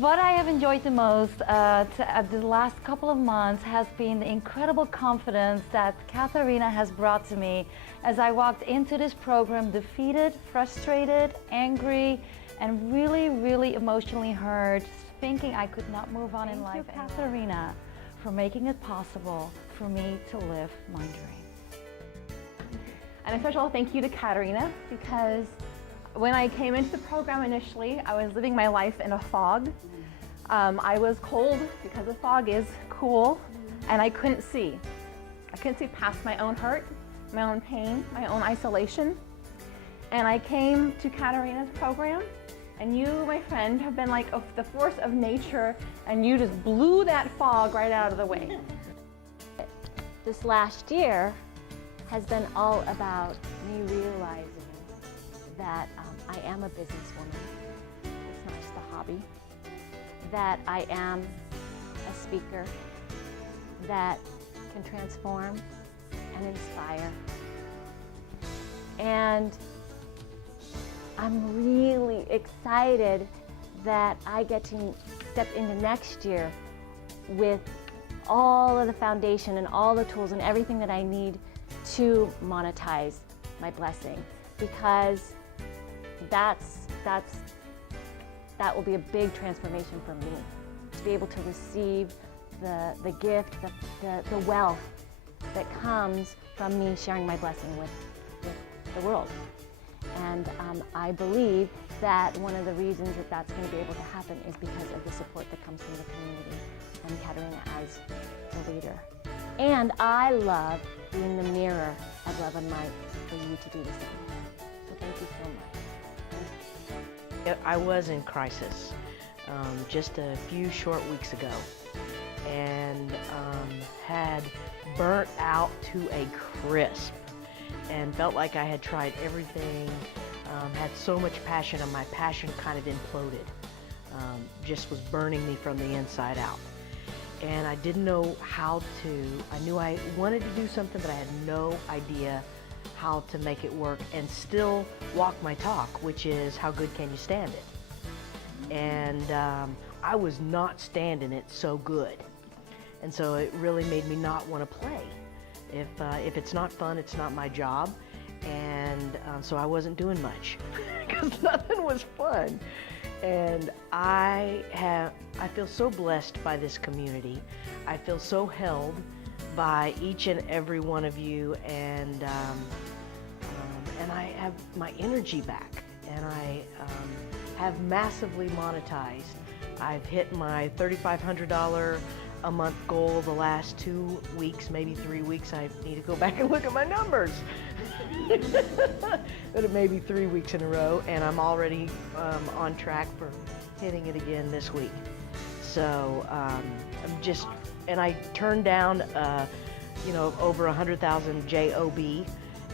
What I have enjoyed the most the last couple of months has been the incredible confidence that Katharina has brought to me as I walked into this program defeated, frustrated, angry, and really emotionally hurt, thinking I could not move on in life. Thank you, Katharina, for making it possible for me to live my dream. And a special thank you to Katharina, because when I came into the program initially, I was living my life in a fog. I was cold because the fog is cool, and I couldn't see. I couldn't see past my own hurt, my own pain, my own isolation. And I came to Katharina's program, and you, my friend, have been like the force of nature, and you just blew that fog right out of the way. This last year has been all about me realizing that I am a businesswoman. It's not just a hobby. That I am a speaker that can transform and inspire. And I'm really excited that I get to step into next year with all of the foundation and all the tools and everything that I need to monetize my blessing, because that will be a big transformation for me, to be able to receive the gift, the wealth that comes from me sharing my blessing with the world. And I believe that one of the reasons that that's going to be able to happen is because of the support that comes from the community and Katharina as the leader. And I love being the mirror of love and light for you to do the same. So thank you so much. I was in crisis just a few short weeks ago, and had burnt out to a crisp and felt like I had tried everything, had so much passion, and my passion kind of imploded, just was burning me from the inside out. And I didn't know how to. I knew I wanted to do something, but I had no idea how to make it work and still walk my talk, which is how good can you stand it? And I was not standing it so good. And so it really made me not want to play. If it's not fun, it's not my job. And so I wasn't doing much because nothing was fun. And I feel so blessed by this community. I feel so held by each and every one of you, and I have my energy back, and I have massively monetized. I've hit my $3,500 a month goal the last 2 weeks, maybe 3 weeks. I need to go back and look at my numbers. But it may be 3 weeks in a row, and I'm already on track for hitting it again this week. So and I turned down, over 100,000 JOB,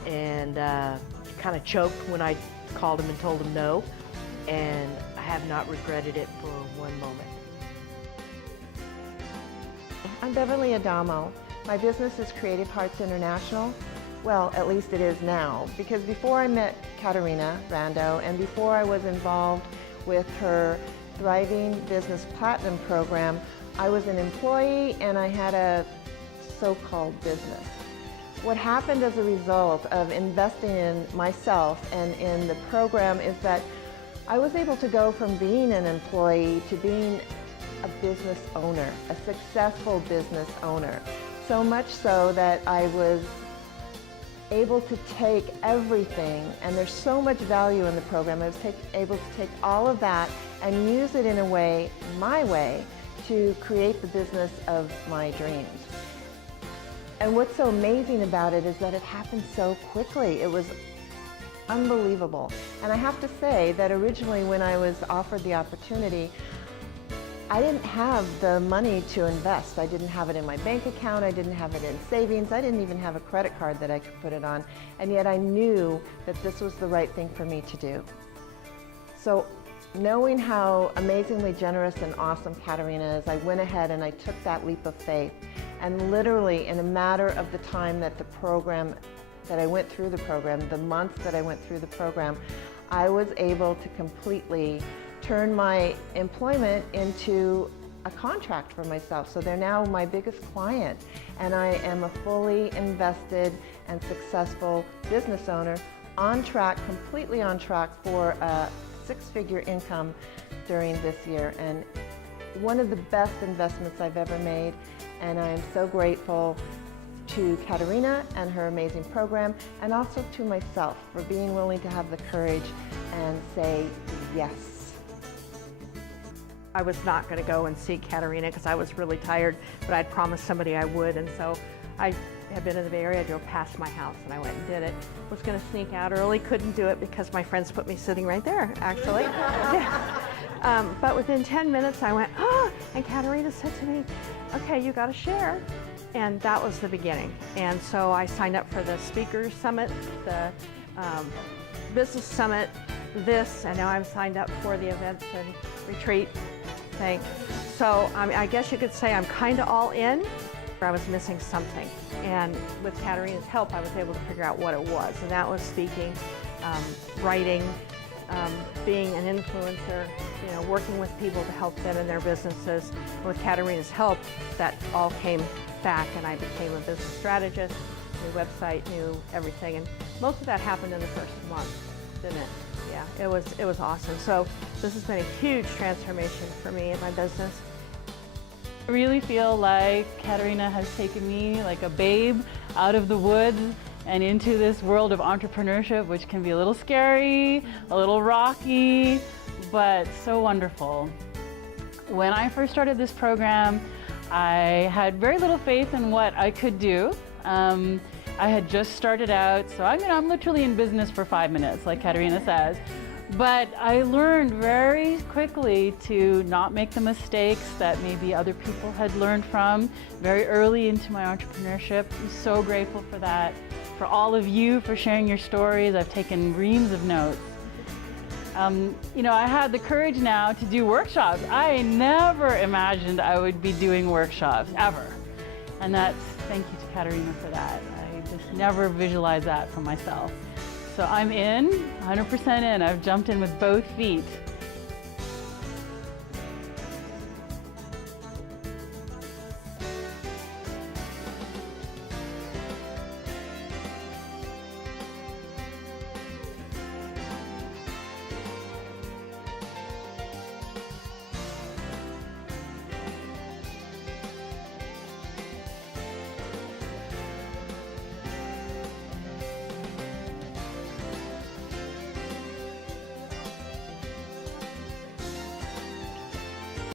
and kind of choked when I called him and told him no, and I have not regretted it for one moment. I'm Beverly Adamo. My business is Creative Hearts International. Well, at least it is now, because before I met Katharina Rando and before I was involved with her Thriving Business Platinum program, I was an employee and I had a so-called business. What happened as a result of investing in myself and in the program is that I was able to go from being an employee to being a business owner, a successful business owner. So much so that I was able to take everything, and there's so much value in the program, I was able to take all of that and use it in a way, my way, to create the business of my dreams. And what's so amazing about it is that it happened so quickly. It was unbelievable. And I have to say that originally when I was offered the opportunity, I didn't have the money to invest. I didn't have it in my bank account, I didn't have it in savings, I didn't even have a credit card that I could put it on, and yet I knew that this was the right thing for me to do. So knowing how amazingly generous and awesome Katharina is, I went ahead and I took that leap of faith, and literally in a matter of the time that I went through the program, the months that I went through the program, I was able to completely turn my employment into a contract for myself. So they're now my biggest client, and I am a fully invested and successful business owner, on track, completely on track for a six-figure income during this year, and one of the best investments I've ever made. And I am so grateful to Katerina and her amazing program, and also to myself for being willing to have the courage and say yes. I was not going to go and see Katerina because I was really tired, but I'd promised somebody I would, and so I had been in the Bay Area. I drove past my house and I went and did it. Was going to sneak out early, couldn't do it because my friends put me sitting right there, actually. Yeah. But within 10 minutes I went, oh, and Katerina said to me, okay, you got to share. And that was the beginning. And so I signed up for the Speakers Summit, the Business Summit, and now I'm signed up for the events and retreat thing. So I guess you could say I'm kind of all in. I was missing something, and with Katerina's help I was able to figure out what it was, and that was speaking, writing, being an influencer, working with people to help them in their businesses. With Katerina's help, that all came back, and I became a business strategist, new website, new everything, and most of that happened in the first month, didn't it? Yeah, it was awesome. So this has been a huge transformation for me in my business. I really feel like Katerina has taken me like a babe out of the woods and into this world of entrepreneurship, which can be a little scary, a little rocky, but so wonderful. When I first started this program, I had very little faith in what I could do. I had just started out, so I'm literally in business for 5 minutes, like Katerina says. But I learned very quickly to not make the mistakes that maybe other people had learned from very early into my entrepreneurship. I'm so grateful for that, for all of you for sharing your stories. I've taken reams of notes. I had the courage now to do workshops. I never imagined I would be doing workshops, ever. And thank you to Katerina for that. I just never visualized that for myself. So I'm in, 100% in. I've jumped in with both feet.